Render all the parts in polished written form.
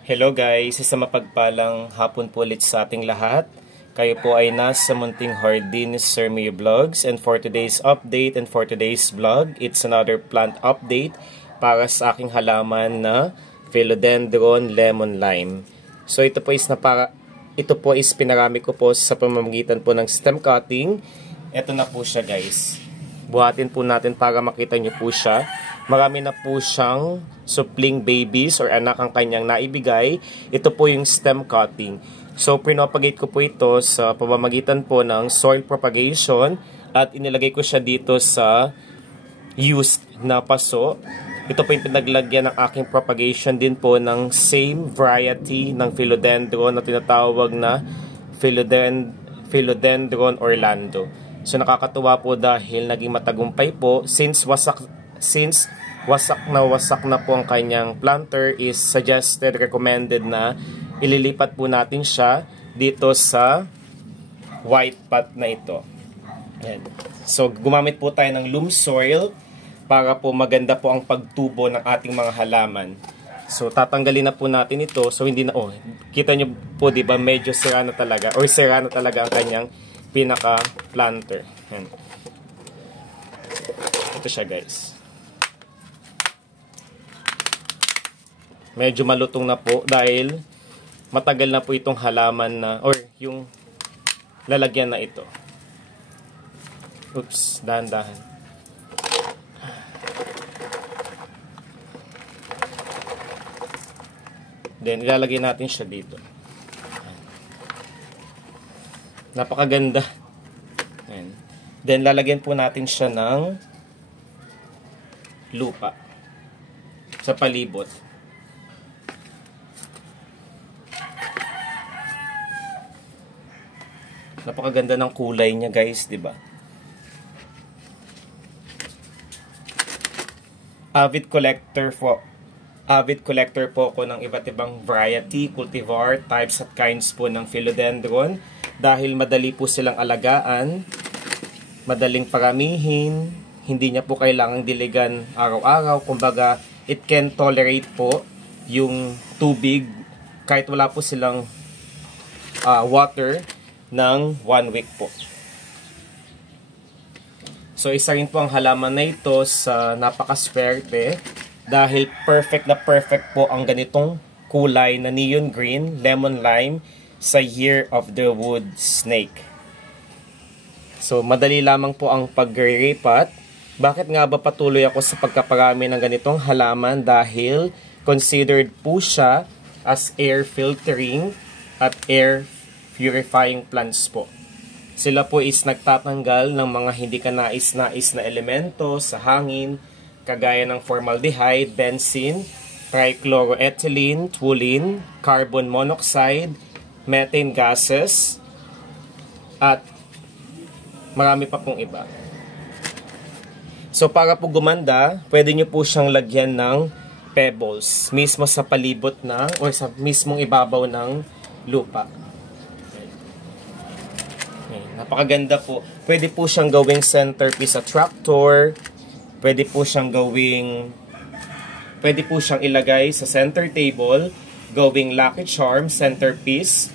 Hello guys, isang mapagpalang hapon po ulit sa ating lahat. Kayo po ay nasa munting hardin ni Sir Mayo Vlogs, and for today's update and for today's vlog, it's another plant update para sa aking halaman na Philodendron Lemon Lime. So ito po is pinarami ko po sa pamamagitan po ng stem cutting. Ito na po siya guys. Buhatin po natin para makita nyo po siya. Marami na po siyang supling babies or anak ang kanyang naibigay. Ito po yung stem cutting. So, pinapagate ko po ito sa pamamagitan po ng soil propagation at inilagay ko siya dito sa used na paso. Ito po yung pinaglagyan ng aking propagation din po ng same variety ng philodendron na tinatawag na Philodendron Orlando. So, nakakatuwa po dahil naging matagumpay po since wasak na po ang kanyang planter, is recommended na ililipat po natin siya dito sa white pot na ito. Ayan. So gumamit po tayo ng loam soil para po maganda po ang pagtubo ng ating mga halaman. So tatanggalin na po natin ito. So hindi na, kita nyo po diba medyo sira na talaga ang kanyang pinaka planter. Ayan. Ito siya guys. Medyo malutong na po dahil matagal na po itong halaman na or yung lalagyan na ito. Oops, dahan-dahan. Then ilalagay natin siya dito. Napakaganda. Ayan. Then lalagyan po natin siya ng lupa sa palibot. Napakaganda ng kulay niya guys, 'di ba? Avid collector po ako ng iba't ibang variety, cultivar, types at kinds po ng philodendron dahil madali po silang alagaan, madaling paramihin, hindi niya po kailangang diligan araw-araw. Kumbaga, it can tolerate po yung tubig kahit wala po silang water ng 1 week po. So isa rin po ang halaman na ito sa napakaswerte dahil perfect po ang ganitong kulay na neon green, lemon lime sa Year of the Wood Snake. So madali lamang po ang pagre-repat. Bakit nga ba patuloy ako sa pagkaparami ng ganitong halaman? Dahil considered po siya as air filtering at air purifying plants po. Sila po is nagtatanggal ng mga hindi kanais-nais na elemento sa hangin, kagaya ng formaldehyde, benzene, trichloroethylene, toluene, carbon monoxide, methane gases, at marami pa pong iba. So para po gumanda, pwede nyo po siyang lagyan ng pebbles mismo sa palibot na o sa mismong ibabaw ng lupa. Napakaganda po. Pwede po siyang gawing centerpiece sa tractor. Pwede po siyang ilagay sa center table, gawing lucky charm, centerpiece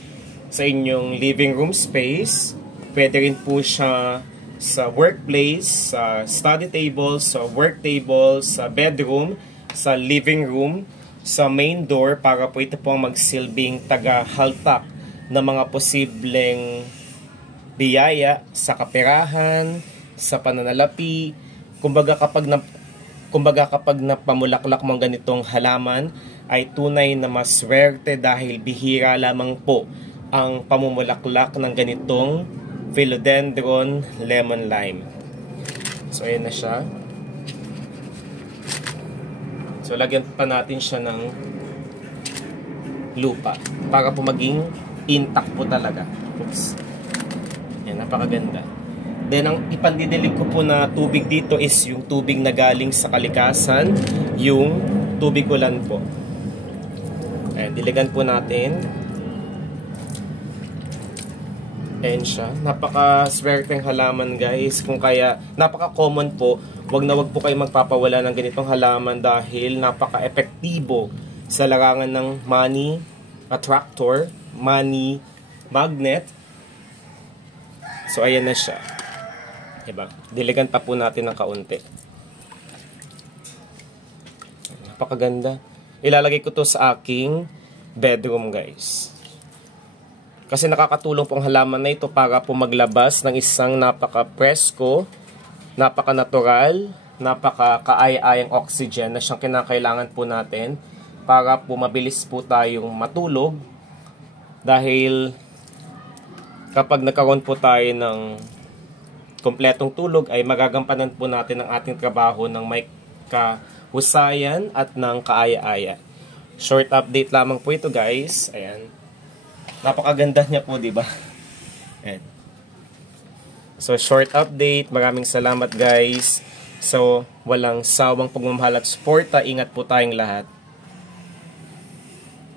sa inyong living room space. Pwede rin po siya sa workplace, sa study table, sa work table, sa bedroom, sa living room, sa main door para po ito po magsilbing taga-haltak ng mga posibleng biyaya sa kaperahan, sa pananalapi. Kumbaga kapag napamulaklak mo ang ganitong halaman, ay tunay na maswerte dahil bihira lamang po ang pamumulaklak ng ganitong Philodendron Lemon Lime. So ayan na siya. So lagyan pa natin siya ng lupa para po maging intact po talaga. Oops. Yan, napakaganda. Then, ang ipandidilig ko po na tubig dito is yung tubig na galing sa kalikasan, yung tubig ulan po. Ayan, diligan po natin. Ayan siya. Napaka-swerteng halaman guys. Kung kaya, napaka-common po. Wag na wag po kayo magpapawala ng ganitong halaman dahil napaka-epektibo sa larangan ng money attractor, money magnet. So, ayan na siya. Diba? Diligan pa po natin ng kaunti. Napakaganda. Ilalagay ko to sa aking bedroom, guys. Kasi nakakatulong pong halaman na ito para po maglabas ng isang napaka-presko, napaka-natural, napaka-kaaya-ayang oxygen na siyang kinakailangan po natin para po mabilis po tayong matulog. Dahil kapag nagkaroon po tayo ng kompletong tulog ay magagampanan po natin ang ating trabaho ng may kahusayan at ng kaaya-aya. Short update lamang po ito, guys. Ayan. Napakaganda niya po, di ba? Ayan. So, short update. Maraming salamat, guys. So, walang sawang pagmamahal at suporta. Ingat po tayong lahat.